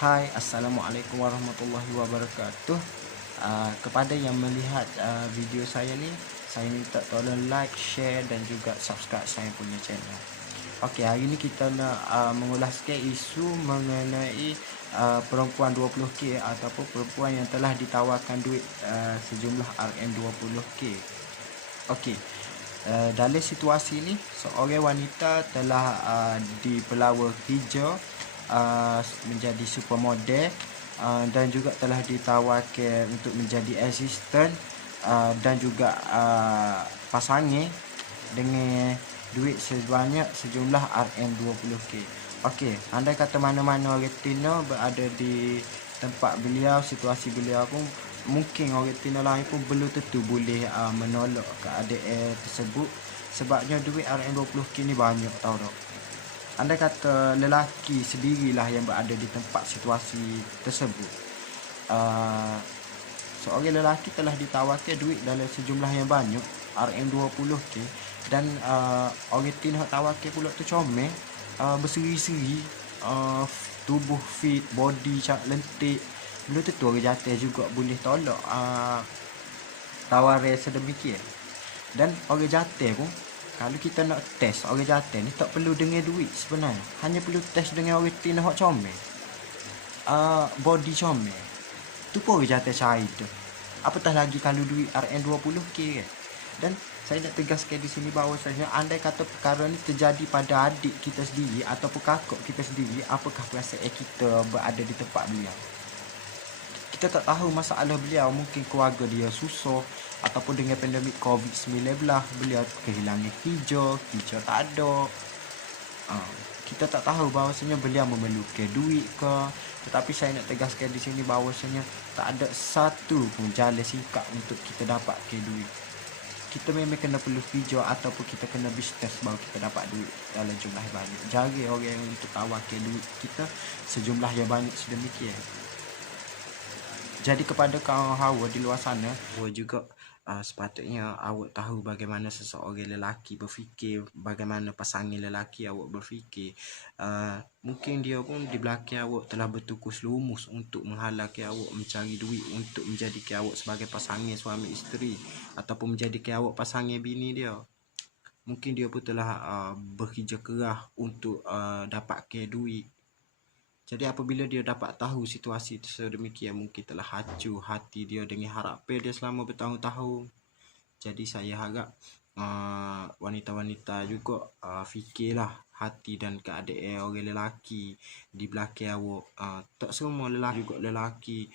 Hai, Assalamualaikum warahmatullahi wabarakatuh. Kepada yang melihat video saya ni, saya minta tolong like, share dan juga subscribe saya punya channel. Okey, hari ni kita nak mengulaskan isu mengenai perempuan 20k ataupun perempuan yang telah ditawarkan duit sejumlah RM20k. Okey, dalam situasi ni seorang wanita telah dipelawa kerja menjadi supermodel dan juga telah ditawarkan untuk menjadi asisten dan juga pasangan dengan duit sebanyak sejumlah RM20k. Okey, andai kata mana-mana orang Tino berada di tempat beliau, situasi beliau pun mungkin orang Tino lain pun belum tentu boleh menolak keadaan tersebut, sebabnya duit RM20k ni banyak, tahu tak. Andai kata lelaki sendirilah yang berada di tempat situasi tersebut, seorang lelaki telah ditawarkan duit dalam sejumlah yang banyak RM20k dan orang Tino tawarkan pula tu comel, berseri-seri, tubuh fit, body lentik. Belum tentu orang jatuh juga boleh tolak tawaran sedemikian. Dan orang jatuh pun, kalau kita nak test orang jatuh ni, tak perlu dengan duit sebenarnya. Hanya perlu test dengan orang Tino hak comel, body comel. Tu pun orang jatuh cair tu. Apatah lagi kalau duit RM20k kan. Dan saya nak tegaskan di sini bahawasanya andai kata perkara ni terjadi pada adik kita sendiri ataupun kakak kita sendiri, apakah perasaan kita berada di tempat beliau? Kita tak tahu masalah beliau, mungkin keluarga dia susah ataupun dengan pandemik COVID-19 beliau kehilangan kerja tak ada. Kita tak tahu bahawasanya beliau memerlukan duit ke. Tetapi saya nak tegaskan di sini bahawasanya tak ada satu pun jalan singkat untuk kita dapatkan duit. Kita memang kena perlu kerja ataupun kita kena bisnes baru kita dapat duit dalam jumlah yang banyak. Jarang orang yang untuk tawarkan duit kita sejumlah yang banyak sedemikian. Jadi kepada kaum hawa di luar sana, awak juga sepatutnya awak tahu bagaimana seseorang lelaki berfikir, bagaimana pasangan lelaki awak berfikir. Mungkin dia pun di belakang awak telah bertukus lumus untuk menghalalkan awak mencari duit untuk menjadikan awak sebagai pasangan suami isteri ataupun menjadikan awak pasangan bini dia. Mungkin dia pun telah bekerja keras untuk dapatkan duit. Jadi apabila dia dapat tahu situasi sedemikian, mungkin telah hancur hati dia dengan harapan dia selama bertahun-tahun. Jadi saya harap wanita-wanita juga fikirlah hati dan keadaan orang lelaki di belakang awak. Tak semua lelaki juga lelaki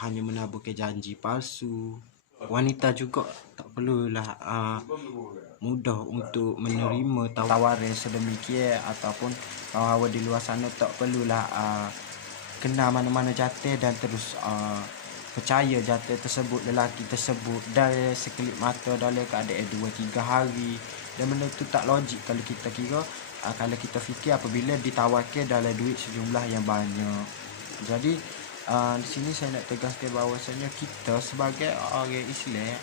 hanya menaburkan janji palsu. Wanita juga tak perlulah mudah untuk menerima tawaran sedemikian, ataupun kawan di luar sana tak perlulah kena mana-mana jatuh dan terus percaya jatuh tersebut, lelaki tersebut dalam sekelip mata dalam keadaan 2-3 hari. Dan benda tu tak logik kalau kita kira, kalau kita fikir apabila ditawarkan dalam duit sejumlah yang banyak. Jadi di sini saya nak tegaskan bahawasanya kita sebagai orang Islam,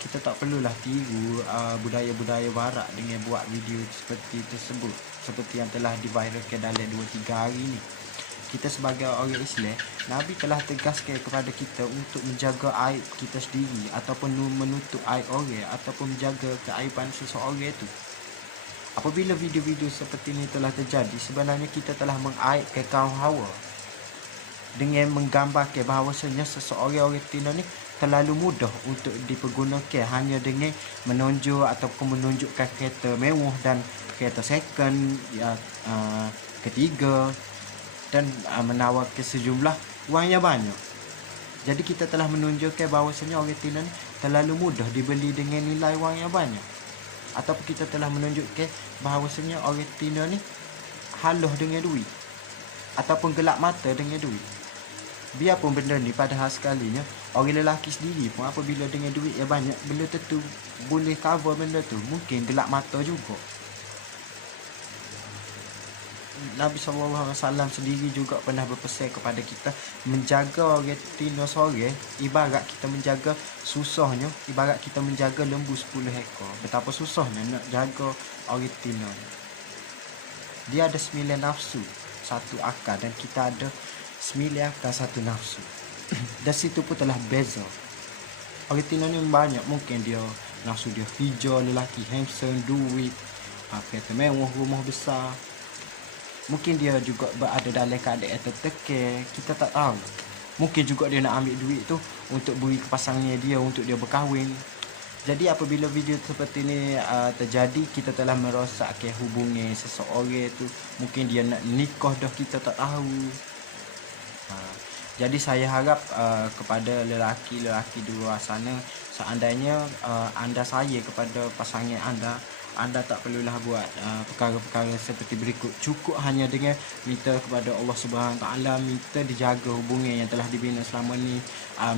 kita tak perlulah tiru budaya-budaya barat dengan buat video seperti tersebut, seperti yang telah diviralkan dalam 2-3 hari ini. Kita sebagai orang Islam, Nabi telah tegaskan kepada kita untuk menjaga aib kita sendiri ataupun menutup aib orang ataupun menjaga keaiban seseorang itu. Apabila video-video seperti ini telah terjadi, sebenarnya kita telah mengaibkan kaum hawa dengan menggambarkan bahawasanya seseorang orang Tino ni terlalu mudah untuk dipergunakan hanya dengan menonjol ataupun menunjukkan kereta mewah dan kereta second ketiga dan menawarkan sejumlah wang yang banyak. Jadi kita telah menunjukkan bahawasanya orang Tino ni terlalu mudah dibeli dengan nilai wang yang banyak, ataupun kita telah menunjukkan bahawasanya orang Tino ni haluh dengan duit ataupun gelap mata dengan duit. Biarpun benda ni padahal sekalinya orang lelaki sendiri pun apabila dengan duit yang banyak belum tentu boleh cover benda tu, mungkin gelap mata juga. Nabi SAW sendiri juga pernah berpesan kepada kita menjaga orang Tino seorang ibarat kita menjaga susahnya, ibarat kita menjaga lembu 10 ekor. Betapa susahnya nak jaga orang Tino. Dia ada 9 nafsu. satu akal dan kita ada 9 akal satu nafsu. Dan situ pun telah beza. Orang Tino ni banyak, mungkin dia nafsu dia hijau, lelaki handsome, duit, kereta mewah, rumah besar. Mungkin dia juga berada dalam keadaan tertekan, kita tak tahu. Mungkin juga dia nak ambil duit tu untuk beri ke pasangannya dia, untuk dia berkahwin. Jadi apabila video seperti ni terjadi, kita telah merosakkan hubungan seseorang tu. Mungkin dia nak nikah dah, kita tak tahu. Jadi saya harap kepada lelaki-lelaki di luar sana, seandainya anda sayang kepada pasangan anda tak perlulah buat perkara-perkara seperti berikut. Cukup hanya dengan minta kepada Allah Subhanahu Taala, minta dijaga hubungan yang telah dibina selama ni,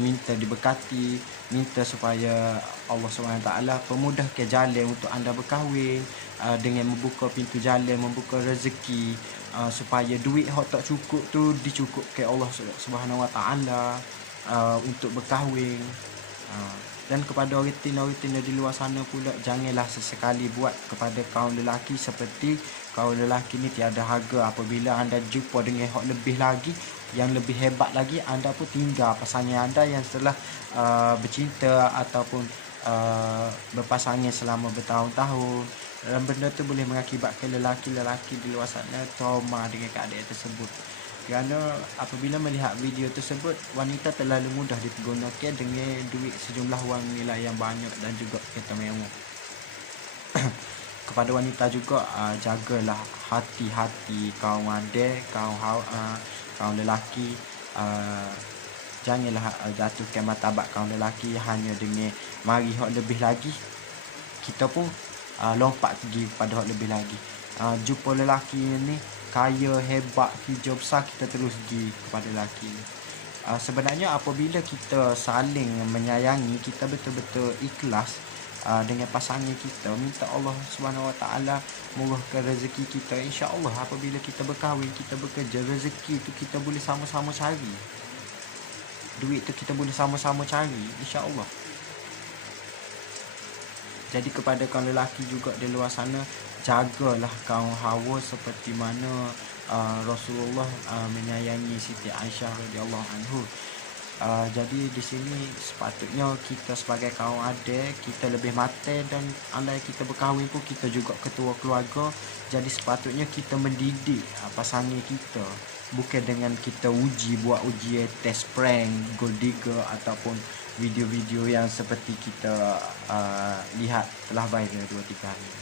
minta diberkati, minta supaya Allah Subhanahu Taala pemudahkan jalan untuk anda berkahwin, dengan membuka pintu jalan, membuka rezeki, supaya duit hak tak cukup tu dicukupkan Allah Subhanahu Wa Taala untuk berkahwin. Dan kepada orang Tino di luar sana pula, janganlah sesekali buat kepada kaum lelaki seperti kaum lelaki ni tiada harga. Apabila anda jumpa dengan hak lebih lagi, yang lebih hebat lagi, anda pun tinggal pasangan anda yang telah bercinta ataupun berpasangan selama bertahun-tahun. Dan benda tu boleh mengakibatkan lelaki-lelaki di luar sana trauma dengan keadaan tersebut. Kerana apabila melihat video tersebut, wanita terlalu mudah dipergunakan dengan duit sejumlah wang nilai yang banyak dan juga kereta mewah. Kepada wanita juga, jagalah hati-hati kaum adik, kaum lelaki. Janganlah jatuhkan martabat kaum lelaki hanya dengan mari hak lebih lagi, kita pun lompat pergi pada hak lebih lagi. Jumpa lelaki ni kaya, hebat, hijau besar, kita terus pergi kepada lelaki. Sebenarnya apabila kita saling menyayangi, kita betul-betul ikhlas dengan pasangan kita, minta Allah Subhanahu Wa Taala murahkan rezeki kita, insya-Allah apabila kita berkahwin, kita bekerja, rezeki tu kita boleh sama-sama cari. Duit tu kita boleh sama-sama cari, insya-Allah. Jadi kepada kaum lelaki juga di luar sana, jagalah kaum Hawa seperti mana Rasulullah menyayangi Siti Aisyah radhiyallahu anhu. Jadi di sini sepatutnya kita sebagai kaum adik, kita lebih matang, dan andai kita berkahwin pun kita juga ketua keluarga. Jadi sepatutnya kita mendidik pasangan kita, bukan dengan kita buat ujian test prank, gold digger ataupun video-video yang seperti kita lihat telah viral 2-3 hari.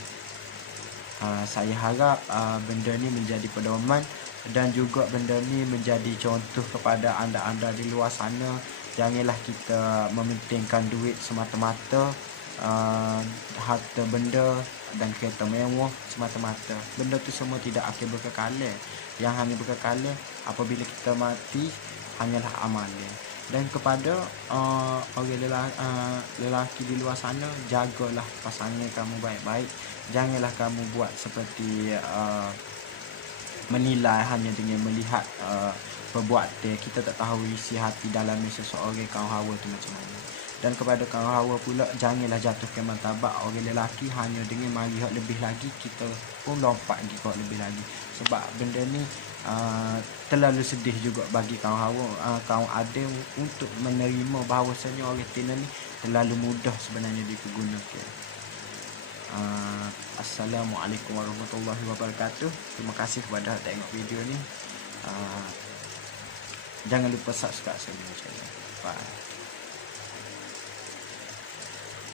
Saya harap benda ni menjadi pedoman dan juga benda ni menjadi contoh kepada anda-anda di luar sana. Janganlah kita mementingkan duit semata-mata, harta benda dan kereta mewah semata-mata. Benda tu semua tidak akan berkekalan. Yang hanya berkekalan apabila kita mati hanyalah amalan. Dan kepada orang lelaki di luar sana, jagalah pasangan kamu baik-baik. Janganlah kamu buat seperti menilai hanya dengan melihat perbuatan. Kita tak tahu isi hati dalam seseorang, kaum Hawa tu macam mana. Dan kepada kaum Hawa pula, janganlah jatuhkan martabat orang lelaki hanya dengan melihat lebih lagi, kita pun lompat pergi ke lebih lagi. Sebab benda ni terlalu sedih juga bagi kaum Hawa, kaum Adam untuk menerima bahawasanya orang Tino ni terlalu mudah sebenarnya dipergunakan. Assalamualaikum warahmatullahi wabarakatuh. Terima kasih kepada tengok video ni. Jangan lupa subscribe channel. Bye.